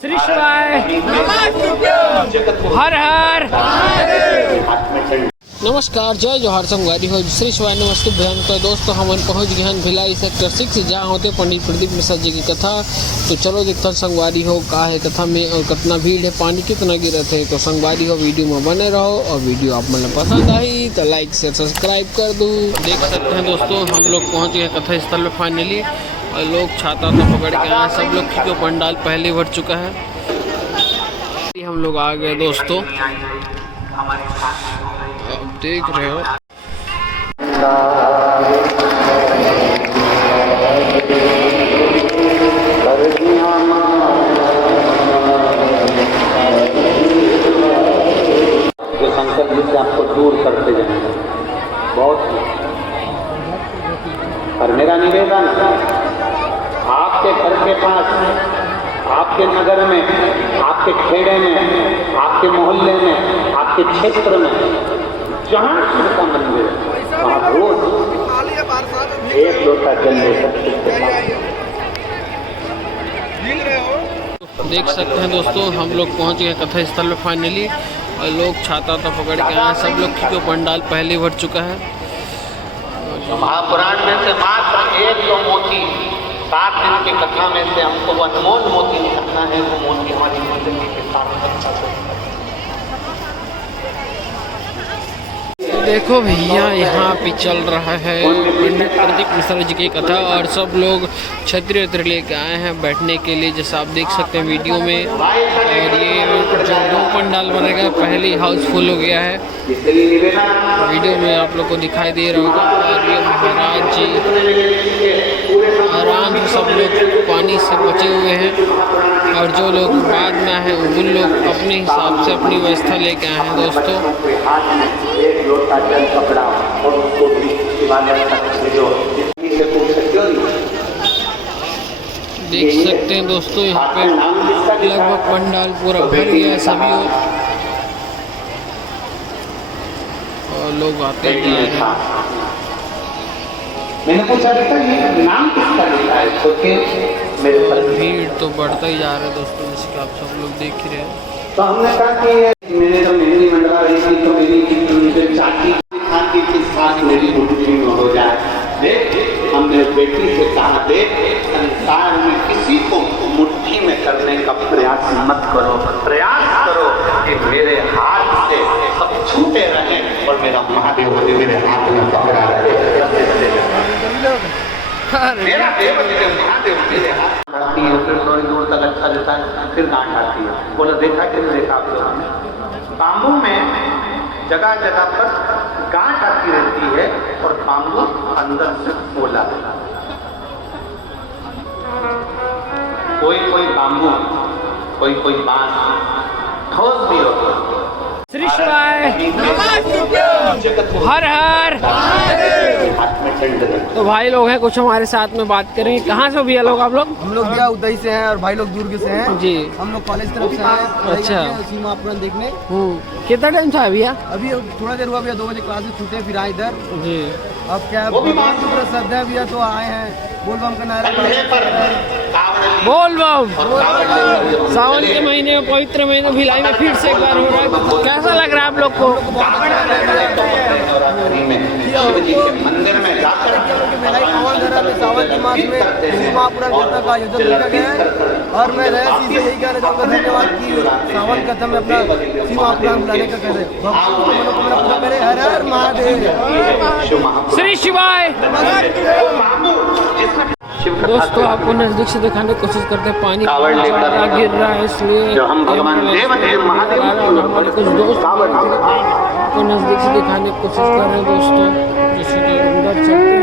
श्री शिवाय हर हर नमस्कार जय जोहार संगवारी हो श्री शिवाय नमस्ते बहन। तो दोस्तों हम पहुंच गए हैं भिलाई सेक्टर 6 जहाँ होते पंडित प्रदीप मिश्रा जी की कथा। तो चलो देखते हैं संगवारी हो का है कथा में और कितना भीड़ है, पानी कितना गिरा थे। तो संगवारी हो वीडियो में बने रहो और वीडियो आप मतलब पसंद आई तो लाइक शेयर सब्सक्राइब कर दूँ। देख सकते हैं दोस्तों हम लोग पहुँच गए कथा स्थल में फाइनली और लोग छाता तो पकड़ के आए, सब लोग क्यों पंडाल पहले भर चुका है। हम लोग आ गए दोस्तों, आप देख रहे हो। जो संकट जिससे आपको दूर करते जाएंगे बहुत, पर मेरा निवेदन आपके घर के पास, आपके नगर में, आपके खेड़े में, आपके मोहल्ले में, आपके क्षेत्र में जहाँ शिव का मंदिर है वहाँ रोज एक लोटा जल लेकर देख सकते हैं दोस्तों हम लोग पहुँच गए कथा स्थल में फाइनली और लोग छाता तो पकड़ के आए, सब लोग क्यों पंडाल पहले भर चुका है। महापुराण में से मात्र एक जो मोती 7 दिन की कथा में से हमको वो अनमोल मोती निकलना है, वो मोती हमारी जिंदगी के साथ अच्छा से। देखो भैया यहाँ पे चल रहा है पंडित प्रदीप मिश्रा जी की कथा और सब लोग छतरी वतरी लेके आए हैं बैठने के लिए, जैसा आप देख सकते हैं वीडियो में। और ये जो दो पंडाल बनेगा पहले हाउसफुल हो गया है, वीडियो में आप लोग को दिखाई दे रहा होगा। और ये महाराज जी आराम से सब लोग पानी से बचे हुए हैं और जो लोग बाद में आए हैं उन लोग अपने हिसाब से अपनी व्यवस्था लेके आए हैं दोस्तों। देख सकते हैं दोस्तों यहाँ पे लगभग पंडाल पूरा भर गया है सभी और लोग आते जा रहे हैं। मैंने पूछा बेटा ये नाम किसका लिखा है, तो मेरे भीड़ तो बढ़ता ही जा रहा है दोस्तों, जैसे कि आप सब लोग देख ही रहे हैं। तो हमने कहा कि मैंने तो मेहंदी मंडला रही थी तो मेरी चाची खाती के साथ मेरी मुट्ठी में हो जाए। देख हमने बेटी से कहा देख संसार में किसी को मुट्ठी में करने का प्रयास मत करो, प्रयास करो कि मेरे हाथ से सब छूटे रहें और मेरा महादेव मेरे हाथ में पकड़ा रहे। मेरा देव महादेव मेरे हाथ आती है, फिर थोड़ी दूर तक अच्छा देता है, फिर गांठ आती है। बोला देखा कि नहीं देखा आप लोगों ने, बाम्बू में जगह जगह पर गांठ आती रहती है और बाम्बू अंदर से बोला है। कोई कोई बाम्बू, कोई कोई बांस ठोस भी होता है। श्री शिवाय हर हर। तो भाई लोग हैं कुछ हमारे साथ में बात करेंगे। कहाँ से भैया लोग आप लोग? हम लोग भैया उदय से हैं और भाई लोग दुर्ग से हैं जी। हम लोग कॉलेज तरफ से हैं। अच्छा। सीमा पुराण देखने। कितना टाइम था भैया? अभी थोड़ा देर हुआ भैया, 2 बजे क्लासेस छूटे फिर आए इधर। जी। अब क्या भगवान की पूरा श्रद्धा भैया तो आए हैं, बोल बम का नारा बोल बम। सावन के महीने में पवित्र महीने भिलाई में फिर से एक बार हो रहा है, कैसा लग रहा है आप लोग को? मंदिर में जाकर सावन के मास में सीमा पुराण कथा का आयोजन किया गया है और मैं रही से यही कहना चाहूँगा धन्यवाद कि सावन कथा में अपना सीमा पुराण बुलाने का कह रहे हैं। भगवान को मनोकामना पूरा करे। हर हर महादेव। श्री शिवाय। दोस्तों आपको नजदीक से दिखाने की कोशिश करते हैं, पानी गिर रहा है इसलिए जो हम भगवान देव महादेव हमारे कुछ दोस्त को नजदीक से दिखाने की कोशिश कर रहे हैं दोस्तों, जैसे कि अंदर चलते